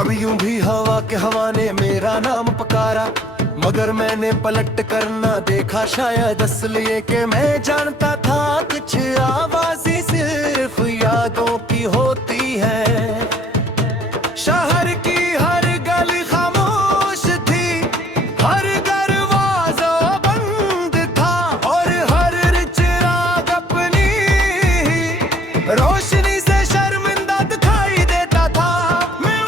कभी यूं भी हवा के हवा ने मेरा नाम पुकारा, मगर मैंने पलट कर ना देखा, शायद इसलिए कि मैं जानता था कुछ आवाज़ें सिर्फ यादों की होती है। शहर की हर गली खामोश थी, हर दरवाजा बंद था, और हर चिराग अपनी रोशनी से शर्मिंदा दिखाई देता था। मैं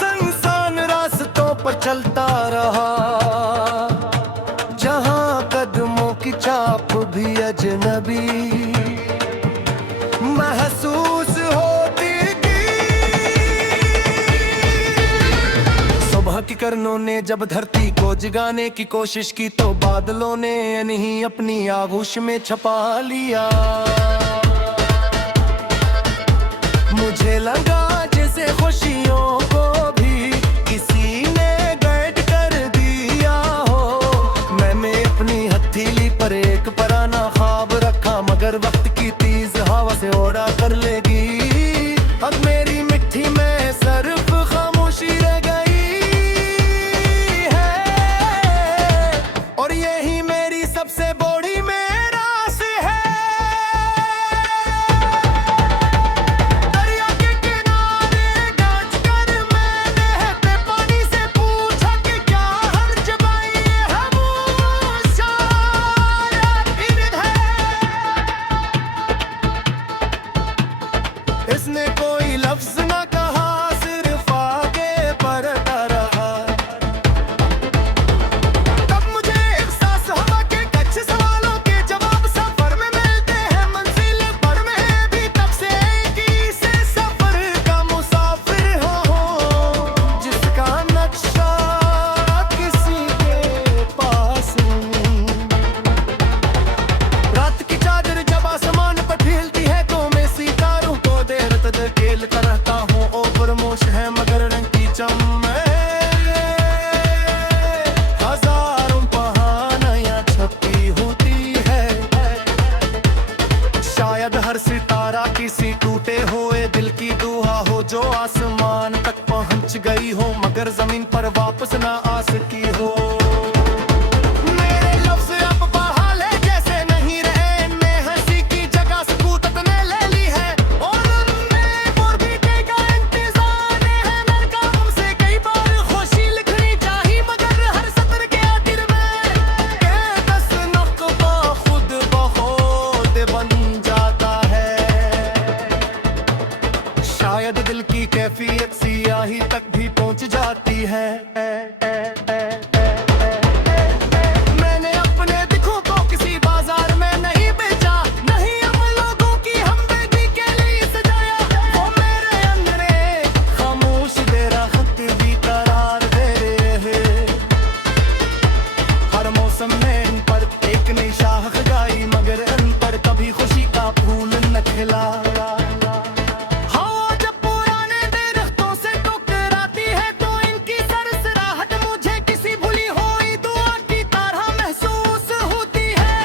सुनसान रास्तों पर चलता रहा, जहां कदमों की छाप भी अजनबी महसूस होती थी। सुबह की किरणों ने जब धरती को जगाने की कोशिश की, तो बादलों ने नहीं अपनी आगोश में छपा लिया। मुझे लगा जैसे खुशियों को भी किसी ने गाइड कर दिया हो। मैंने अपनी हथेली पर एक पुराना ख्वाब रखा, मगर वक्त की तेज हवा से उड़ा कर लेगी। अब मेरी मिट्टी में सिर्फ खामोशी रह गई है, और यही मेरी सबसे बड़ी मेरास है। दरिया के किनारे बैठकर मैंने पानी से पूछा कि क्या हर्ज भाई हम शायद है। इसने कोई लफ्ज ना कहा, सिर्फ आगे बढ़ता रहा। तब मुझे एहसास हुआ कि कुछ सवालों के जवाब सफर में मिलते हैं, मंजिल पर में भी। तब से की से सफर का मुसाफिर हो, जिसका नक्शा किसी के पास नहीं। रात की चादर जब आसमान पर फैलती है, तो मैं सितारों को देर तक खेल कर रहता हूँ। ओवर मोश है मगर रंग की चमक, हजारों कहानियां छपी होती है। शायद हर सितारा किसी टूटे हुए दिल की दुआ हो, जो आसमान तक पहुंच गई हो, मगर जमीन पर वापस ना आ सकी हो। मेरे लफ्ज अब बहाले जैसे नहीं रहे, इनमें हंसी की जगह सकूत ने ले ली है, और उनमें मुर्गी का इंतजार है। मेरे काम से कई बार खुशी लिखनी चाहिए, मगर हर सत्र के आखिर में के दस नक्बा खुद बखुद बन जाता है। शायद दिल की कैफियत सियाही तक भी पहुंच जाती है। मैंने अपने दिखों को किसी बाजार में नहीं बेचा, नहीं हम लोगों की हमदर्दी के लिए सजाया। वो मेरे अंदर एक खामोश दरख्त भी करार दे रहे। हर मौसम में इन पर एक नई शाख गाई, मगर इन पर कभी खुशी का फूल न खिला। हवा जब पुराने दरख्तों से टकराती है, तो इनकी सरसराहट मुझे किसी भूली हुई दुआ की तरह महसूस होती है।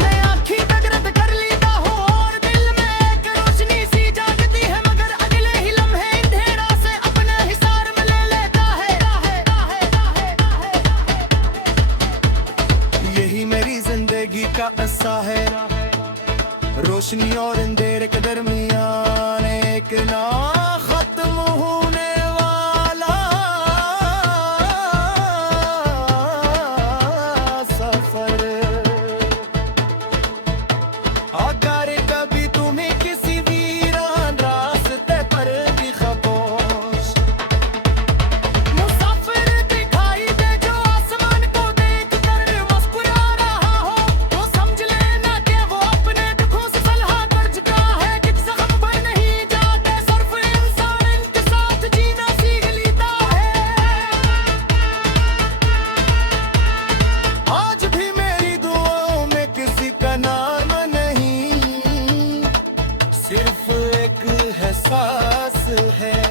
मैं आँखें तगरद कर लेता हूँ, और दिल में एक रोशनी सी जागती है, मगर अगले ही लम्हे अंधेरा से अपने हिसार में ले लेता है। यही मेरी जिंदगी का किस्सा है, रोशनी और अंधेरे के दरमियान एक ना खत्म होने वाला सफर। अगर कभी तुम्हें किसी वीरान रास्ते पर भी खामोश मुसाफिर दिखाई दे, जो आसमान को देख कर मुस्कुरा रहा हो, तो समझ लेना कि वो अपने दुखों से सलाह कर चुका है। कि जख्म भर नहीं जाते, सिर्फ इंसान इनके साथ जीना सीख लेता है। आज भी मेरी दुआओं में किसी का नाम नहीं, सिर्फ एक एहसास है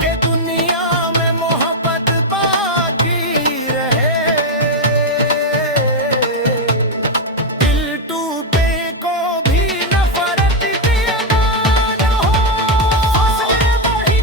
कि दुनिया में मोहब्बत बाकी रहे। दिल टूटे को भी नफरत की अदा न हो। हौसले बढ़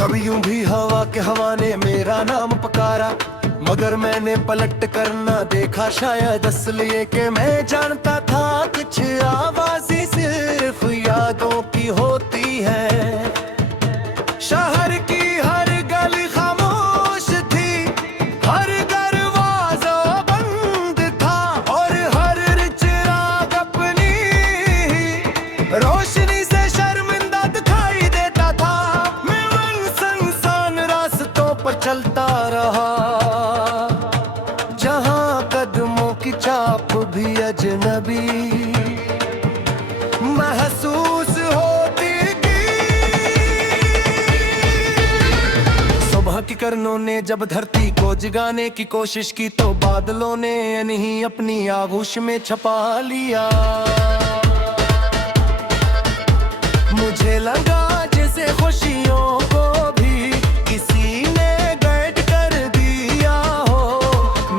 कभी यूं भी हवा के हवा ने मेरा नाम पुकारा, मगर मैंने पलट कर न देखा, शायद इसलिए कि मैं जानता था कुछ आवाज़ें सिर्फ यादों की होती है। शहर की हर गली खामोश थी, हर दरवाजा बंद था, और हर चिराग अपनी रोशनी से शर्मिंदा दिखाई देता था। मैं सुनसान रास्तों पर चलता रहा, जहां कदमों की चाप भी अजनबी महसूस होती। सुबह की किरणों ने जब धरती को जगाने की कोशिश की, तो बादलों ने नहीं अपनी आगोश में छपा लिया। मुझे लगा जैसे खुशियों को भी किसी ने गाइड कर दिया हो।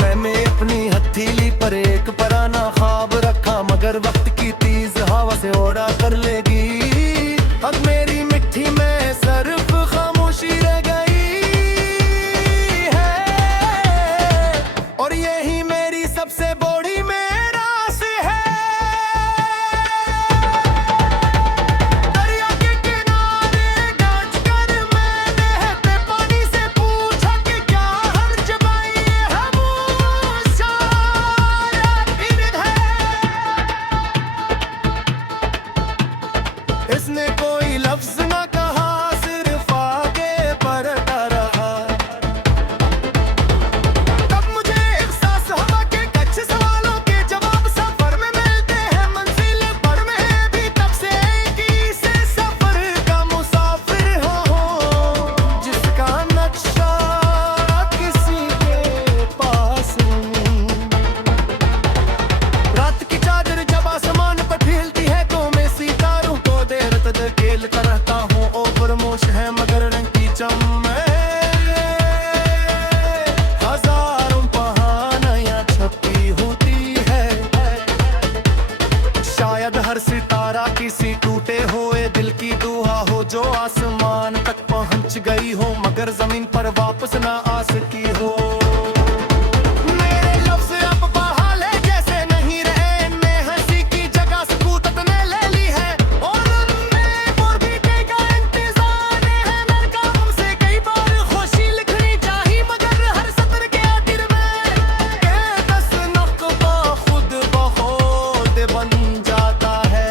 मैंने अपनी हथेली पर एक पुराना ख्वाब रखा, मगर वक्त की तेज हवा से उड़ा कर लेगी। अब मेरी मिट्टी में सिर्फ खामोशी रह गई है, और यही मेरी सबसे बड़ी मेरास है। दरिया के किनारे नाच कर मैंने बहते पानी से पूछा कि क्या हर्ज भाई है मूसा इधर। इसने कोई लफ्ज न कहा, सिर्फ आगे बढ़ता रहा। तब मुझे एहसास हुआ कि कुछ सवालों के जवाब सफर में मिलते हैं, मंजिल पर में भी तब से एक ही से सफर का मुसाफिर हो, जिसका नक्शा किसी के पास नहीं। रात की चादर जब आसमान पर फैलती है, तो मैं सितारों को देर तक खेल कर रहता हूँ। ऊपर मोश है मगर रंग की चमक, हजारों कहानियां छपी होती है। शायद हर सितारा किसी टूटे हुए दिल की दुआ हो, जो आसमान तक पहुंच गई हो, मगर जमीन पर वापस ना आ सकी हो। मेरे लफ्ज़ अब बहाल है जैसे नहीं रहे, इनमें हंसी की जगह सुकूनत ने ले ली है, और उनमें मुर्गी का इंतजार है। मेरे काम से कई बार खुशी लिखनी चाहिए, मगर हर सत्र के आखिर में के दस नक्बा खुद बखुद बन जाता है।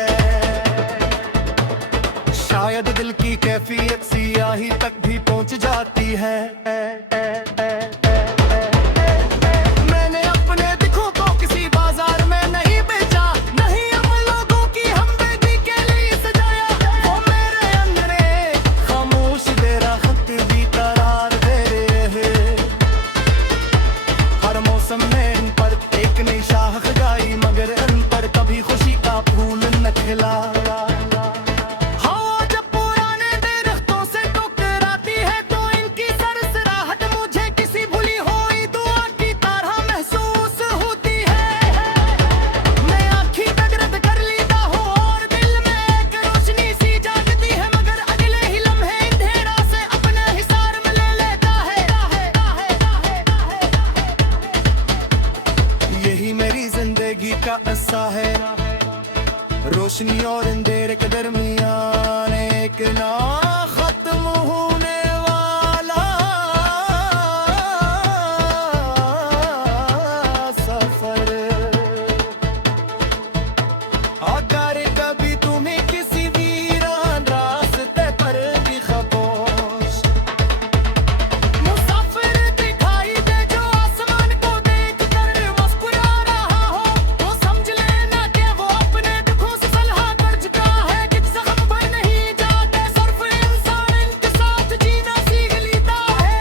शायद दिल की कैफियत सियाही तक भी पहुंच जाती है। मैंने अपने दिखों को किसी बाजार में नहीं बेचा, नहीं हम लोगों की हमदर्दी के लिए सजाया। वो मेरे अंदर एक खामोश दरख्त भी करार दे रहे हैं। हर मौसम में इन पर एक नई शाख गाई, मगर इन पर कभी खुशी का फूल न खिला। हवा जब पुराने दरख्तों से टकराती है, तो इनकी सरसराहट मुझे किसी भूली हुई दुआ की तरह महसूस होती है। मैं आँखें बगरद कर लेता हूँ, और दिल में एक रोशनी सी जागती है, मगर अगले ही लम्हे अंधेरा से अपने हिसार में ले लेता है। यही मेरी जिंदगी का असा है, रोशनी और अंधेरे के दरमियान एक ना खत्म होने वाला सफर। अगर कभी तुम्हें किसी वीरान रास्ते पर भी खामोश मुसाफिर दिखाई दे, जो आसमान को देख कर मुस्कुरा रहा हो, तो समझ लेना कि वो अपने दुखों से सलाह कर चुका है। कि जख्म पर नहीं जाते, सिर्फ इंसान इनके साथ जीना सीख लेता है।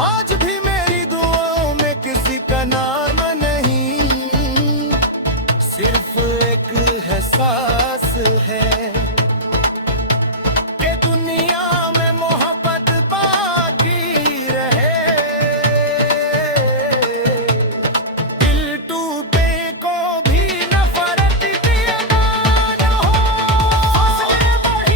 आज भी मेरी दुआओं में किसी का नाम नहीं, सिर्फ एक एहसास है कि दुनिया में मोहब्बत बाकी रहे। दिल टूटे को भी नफरत की अदा न हो। फासले बढ़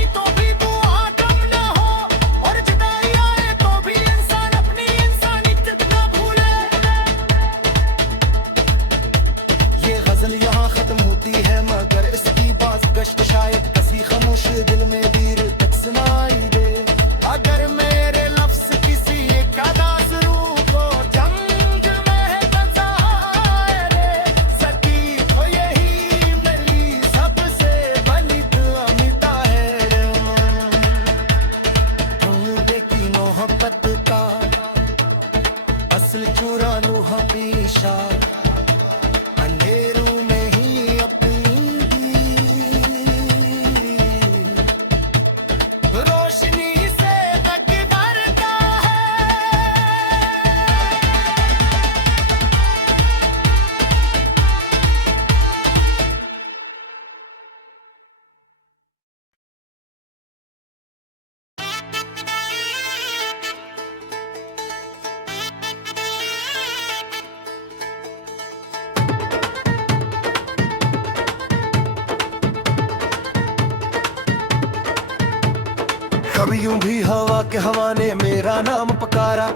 कभी यूं भी हवा के हवा ने मेरा नाम पुकारा,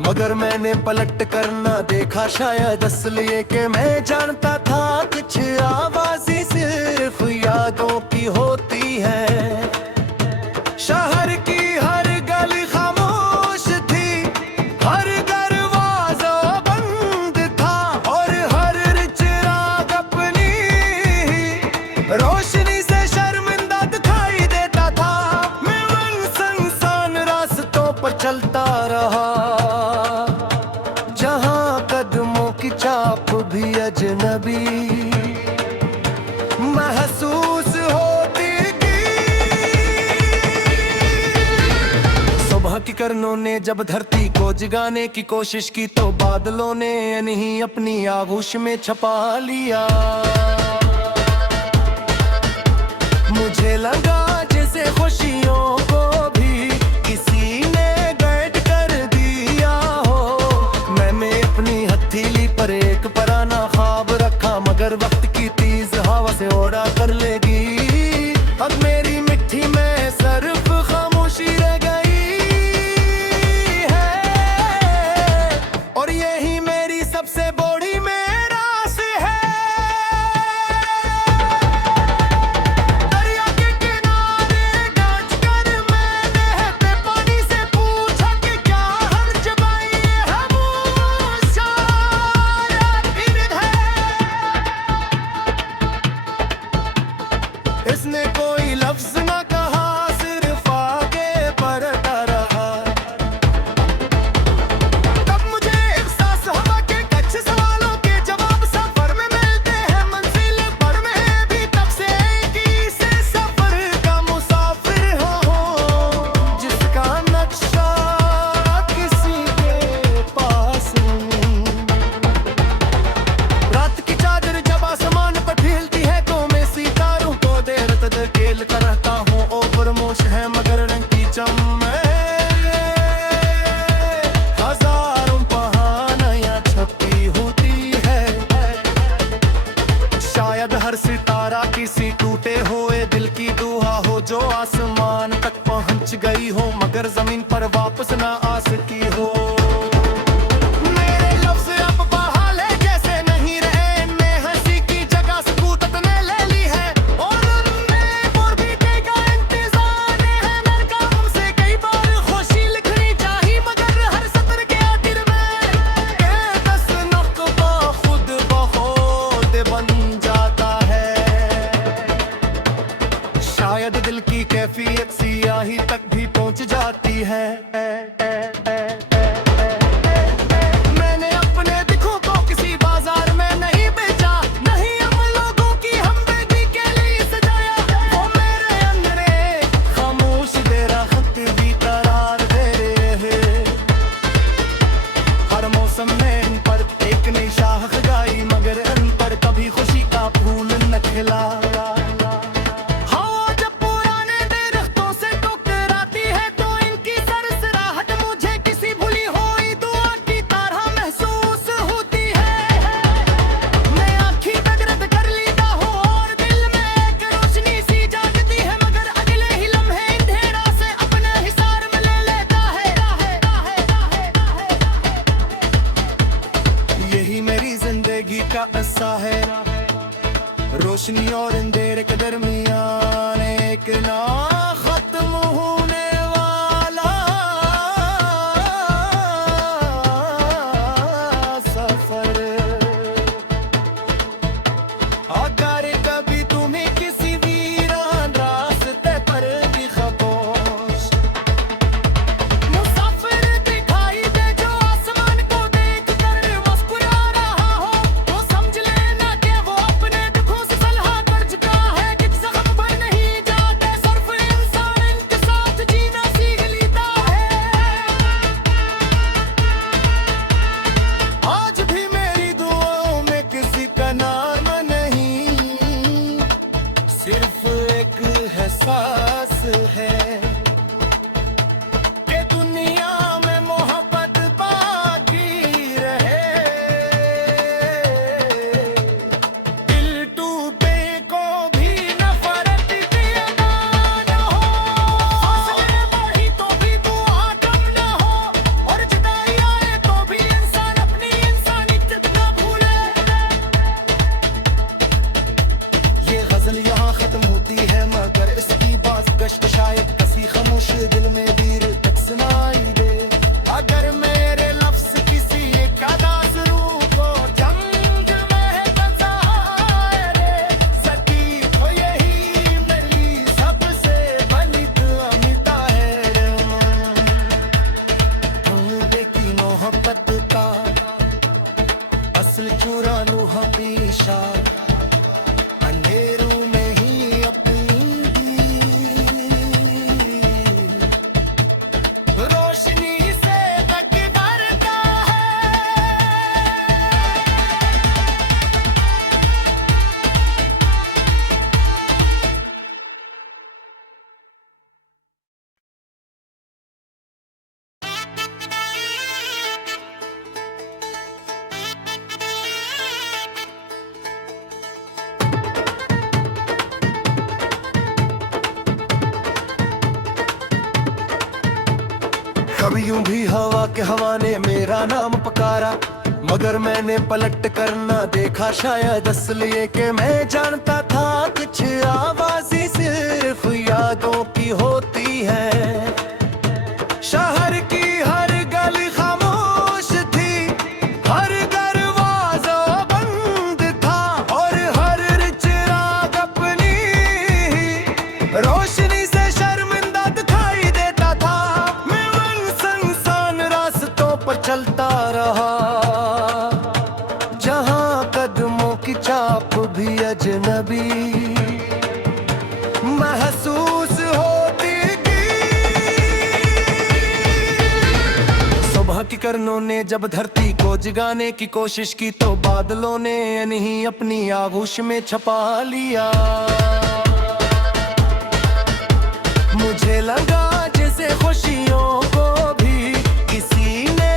मगर मैंने पलट कर ना देखा, शायद इसलिए कि मैं जानता था कुछ आवाज़ें सिर्फ यादों की होती है। शहर की हर गली खामोश थी, हर दरवाजा बंद था, और हर चिराग अपनी रोशनी से शर्मिंदा दिखाई देता था। मैं उन सुनसान रास्तों पर चलता रहा जहां कदमों की चाप भी अजनबी महसूस होती थी। सुबह की किरणों ने जब धरती को जगाने की कोशिश की, तो बादलों ने नहीं अपनी आगोश में छपा लिया। मुझे लगा जैसे खुशियों को भी किसी ने गाइड कर दिया हो। मैंने अपनी हथेली पर एक पुराना ख्वाब रखा, मगर वक्त की तेज हवा से उड़ा कर लेगी। अब मेरी मिट्टी में सिर्फ खामोशी रह गई है, और यही मेरी सबसे बड़ी मेरास है। दरिया के किनारे नाचकर मैंने बहते पानी से पूछा कि क्या हर जबाई है वो शायद इर्द है। इसने कोई लफ्ज ना कहा, सिर्फ आगे बढ़ता रहा। तब मुझे एहसास हुआ कि कुछ सवालों के जवाब सफर में मिलते हैं, मंजिल पर में भी तब से एक ही से सफर का मुसाफिर हो, जिसका नक्शा किसी के पास नहीं। रात की चादर जब आसमान पर फैलती है, तो मैं सितारों को देर तक खेल कर रहता हूँ। ऊपर मोश है मगर रंग की चमक, हजारों कहानियां छपी होती है। शायद हर सितारा किसी टूटे हुए दिल की दुआ हो, जो आसमान तक पहुंच गई हो मगर जमीन पर वापस ना आ सकी हो। मेरे लफ्ज़ अब बहाले जैसे नहीं रहे, इनमें हंसी की जगह सुकूनत ने ले ली है, और उनमें और भी का इंतजार है। मेरे काम से कई बार खुशी लिखनी चाहिए, मगर हर सत्र के आखिर में ये दस नक्बा खुद बहुत बन जाता है। शायद दिल की कैफियत सियाही तक भी पहुंच जाती है। मैंने अपने दिखों को किसी बाजार में नहीं बेचा, नहीं हम लोगों की हमदर्दी के लिए सजाया। वो मेरे अंदर एक खामोश दरख्त भी करार दे रहे। हर मौसम में इन पर एक नई शाख गाई, मगर इन पर कभी खुशी का फूल न खिला। हवा जब पुराने दरख्तों से टकराती है, तो इनकी सरसराहट मुझे किसी भूली हुई दुआ की तरह महसूस होती है। मैं आँखें तगरद कर लेता हूँ और दिल में एक रोशनी सी जागती है, मगर अगले ही लम्हे अंधेरा से अपने हिसार में ले लेता है। यही मेरी जिंदगी का असा है, रोशनी और अंधेरे के दरमियान एक ना खत्म होने वाला सफर। अगर कभी तुम्हें किसी वीरान रास्ते पर भी खामोश मुसाफिर दिखाई दे, जो आसमान को देख कर मुस्कुरा रहा हो, तो समझ लेना कि वो अपने दुखों से सलाह कर चुका है। कि जख्म पर नहीं जाते, सिर्फ इंसान इनके साथ जीना सीख लेता है। आज भी मेरी दुआओं में किसी का नाम नहीं, सिर्फ एक एहसास है कि दुनिया में मोहब्बत बाकी रहे। दिल टूटे को भी नफरत की अदा न हो। हौसले बढ़ी गजल यहाँ खत्म होती है मगर इसकी बात गश्त शायद किसी खामोश दिल में देर तक सुनाई दे। अगर मेरे लफ्ज किसी एक अदास रूह को जंग में बजाए रे सकी तो यही मेरी सबसे बड़ी दुआ है। देखी मोहब्बत का असल चुरा लूं हमेशा अंधेरों में ही अपनी रोशनी से तक डरता है। कभी यूं भी हवा के हवा ने मेरा नाम पुकारा मगर मैंने पलट कर ना देखा शायद इसलिए कि मैं जानता था कुछ आवाज़ें सिर्फ यादों की होती है। शहर की हर गली खामोश थी, हर दरवाजा बंद था और हर चिराग अपनी रोशनी से शर्मिंदा दिखाई देता था। पर चलता रहा जहां कदमों की चाप भी अजनबी महसूस होती थी। सुबह की किरणों ने जब धरती को जगाने की कोशिश की तो बादलों ने नहीं अपनी आगोश में छपा लिया। मुझे लगा जैसे खुशियों को भी किसी ने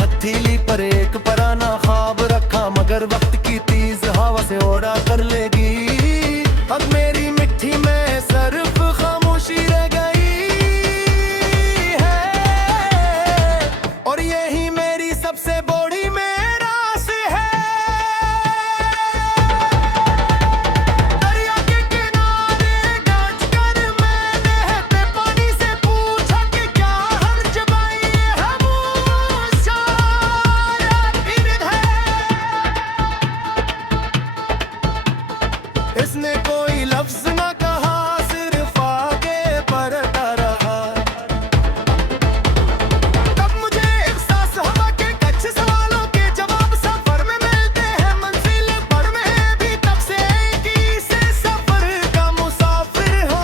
हथेली पर एक पुराना ख्वाब रखा मगर वक्त की तेज हवा से उड़ा कर लेगी। अब मेरी मिट्टी में सिर्फ खामोशी रह गई है और यही मेरी सबसे बड़ी मेरास है। दरिया के किनारे नाचकर मैंने बहते पानी से पूछा कि क्या हर्ज भाई हम इसने कोई लफ्ज न कहा सिर्फ आगे बढ़ता रहा। तब मुझे एहसास हुआ कि कुछ सवालों के जवाब सफर में मिलते हैं मंजिल पर में भी। तब से की से सफर का मुसाफिर हो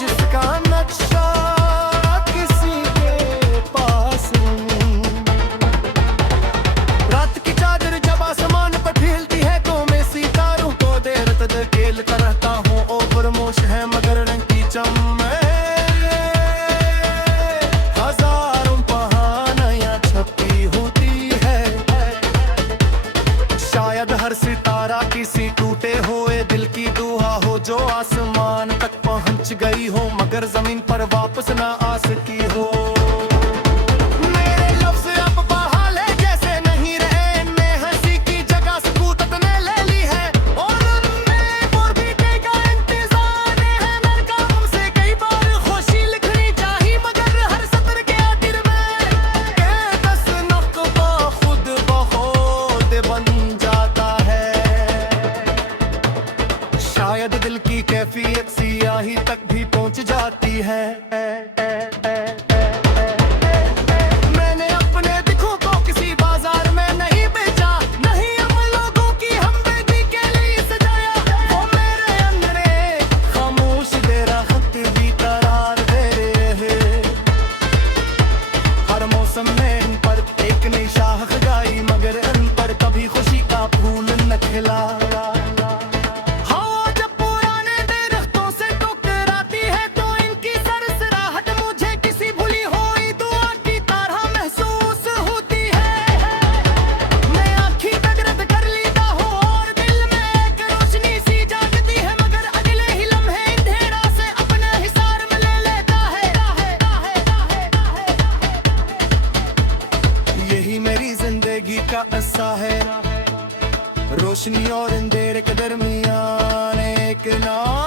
जिसका नक्शा किसी के पास नहीं। रात की चादर जब आसमान पर फैलती है तो मैं सितारों को देर तक खेल कर रहता हूँ। ओवर मोश है मगर रंग की चमक हजारों कहानियां छपी होती है। शायद हर सितारा किसी टूटे हुए दिल की दुआ हो जो आसमान तक पहुंच गई हो मगर जमीन पर वापस ना आ सकी हो। मेरे लफ्ज अब बहाल है जैसे नहीं रहे, इनमें हंसी की जगह सकूत ने ले ली है और उनमें मुर्गिटे का इंतजार है। मेरे काम से कई बार खुशी लिखनी चाहिए मगर हर सत्र के आखिर में ये दस नक्बा खुद बखुद बन जाता है। शायद दिल की कैफियत सियाही तक भी पहुंच जाती है। मैंने अपने दिखों को किसी बाजार में नहीं बेचा, नहीं हम लोगों की हमदर्दी के लिए सजाया। वो मेरे अंदर एक खामोश दरख्त भी करार दे रहे। हर मौसम में इन पर एक नई शाख गाई मगर इन पर कभी खुशी का फूल न खिला। हवा जब पुराने दरख्तों से टकराती है तो इनकी सरसराहट रोशनी और अंधेरे के दरमियान एक नाम